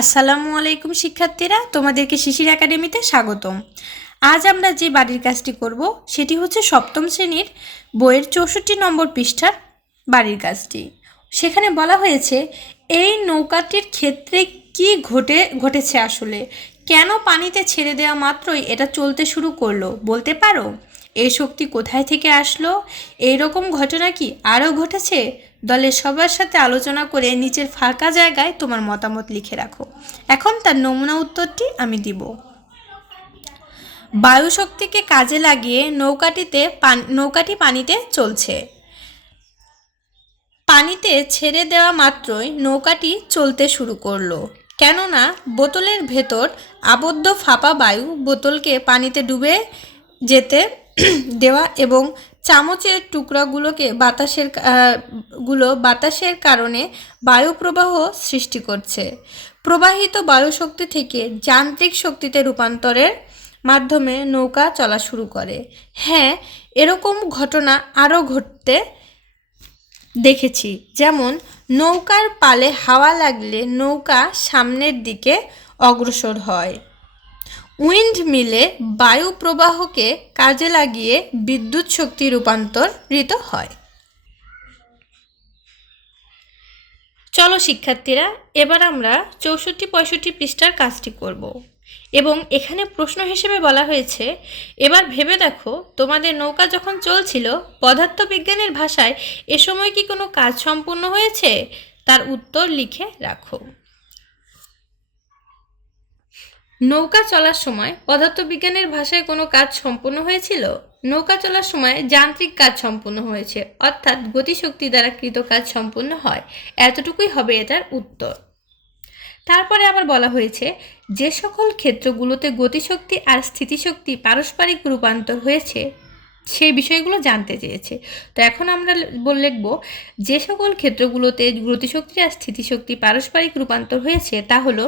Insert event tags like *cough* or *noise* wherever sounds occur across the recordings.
আসসালামু আলাইকুম শিক্ষার্থীরা, তোমাদেরকে শিশির একাডেমিতে স্বাগতম। আজ আমরা যে বাড়ির কাজটি করব, সেটি হচ্ছে সপ্তম শ্রেণির বইয়ের চৌষট্টি নম্বর পৃষ্ঠার বাড়ির কাজটি। সেখানে বলা হয়েছে, এই নৌকাটির ক্ষেত্রে কি ঘটে, ঘটেছে আসলে? কেন পানিতে ছেড়ে দেওয়া মাত্রই এটা চলতে শুরু করল? বলতে পারো? এই শক্তি কোথায় থেকে আসলো? এই রকম ঘটনা কি আরও ঘটেছে? দলের সবার সাথে আলোচনা করে নিচের ফাঁকা জায়গায় তোমার মতামত লিখে রাখো। এখন তার নমুনা উত্তরটি আমি দিব। বায়ু শক্তিকে কাজে লাগিয়ে নৌকাটিতে নৌকাটি পানিতে চলছে। পানিতে ছেড়ে দেওয়া মাত্রই নৌকাটি চলতে শুরু করল। কেননা বোতলের ভেতর আবদ্ধ ফাঁপা বায়ু বোতলকে পানিতে ডুবে যেতে *clears throat* দেওয়া এবং চামচের টুকরাগুলোকে বাতাসেরগুলো বাতাসের কারণে বায়ু প্রবাহ সৃষ্টি করছে। প্রবাহিত বায়ু শক্তি থেকে যান্ত্রিক শক্তিতে রূপান্তরের মাধ্যমে নৌকা চলা শুরু করে। হ্যাঁ এরকম ঘটনা আরও ঘটতে দেখেছি। যেমন, নৌকার পালে হাওয়া লাগলে নৌকা সামনের দিকে অগ্রসর হয়। উইন্ড মিলে বায়ু প্রবাহকে কাজে লাগিয়ে বিদ্যুৎ শক্তি রূপান্তরিত হয়। চলো শিক্ষার্থীরা, এবার আমরা চৌষট্টি পঁয়ষট্টি পৃষ্ঠার কাজটি করব। এবং এখানে প্রশ্ন হিসেবে বলা হয়েছে, এবার ভেবে দেখো, তোমাদের নৌকা যখন চলছিল, পদার্থবিজ্ঞানের ভাষায় এ সময় কি কোনো কাজ সম্পূর্ণ হয়েছে? তার উত্তর লিখে রাখো। নৌকা চলার সময় পদার্থবিজ্ঞানের ভাষায় কোনো কাজ সম্পূর্ণ হয়েছিল? নৌকা চলার সময় যান্ত্রিক কাজ সম্পূর্ণ হয়েছে, অর্থাৎ গতিশক্তি দ্বারা কৃত কাজ সম্পূর্ণ হয়। এতটুকুই হবে এটার উত্তর। তারপরে আবার বলা হয়েছে, যে সকল ক্ষেত্রগুলোতে গতিশক্তি আর স্থিতিশক্তি পারস্পরিক রূপান্তর হয়েছে সেই বিষয়গুলো জানতে চেয়েছে। তো এখন আমরা লিখব, যে সকল ক্ষেত্রগুলোতে গতিশক্তি আর স্থিতিশক্তি পারস্পরিক রূপান্তর হয়েছে তা হলো,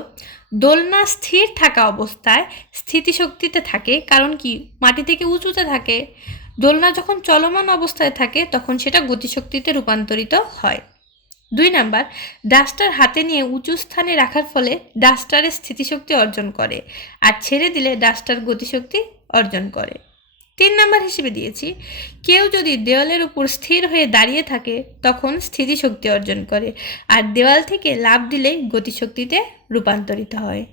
দোলনা স্থির থাকা অবস্থায় স্থিতিশক্তিতে থাকে, কারণ কি? মাটি থেকে উঁচুতে থাকে। দোলনা যখন চলমান অবস্থায় থাকে, তখন সেটা গতিশক্তিতে রূপান্তরিত হয়। দুই নাম্বার, ডাস্টার হাতে নিয়ে উঁচু স্থানে রাখার ফলে ডাস্টারের স্থিতিশক্তি অর্জন করে, আর ছেড়ে দিলে ডাস্টার গতিশক্তি অর্জন করে। তিন নাম্বার হিসেবে দিয়েছি, কেউ যদি দেওয়ালের উপর স্থির হয়ে দাঁড়িয়ে থাকে, তখন স্থিতিশক্তি অর্জন করে। আর দেওয়াল থেকে লাভ দিলেই গতিশক্তিতে রূপান্তরিত হয়।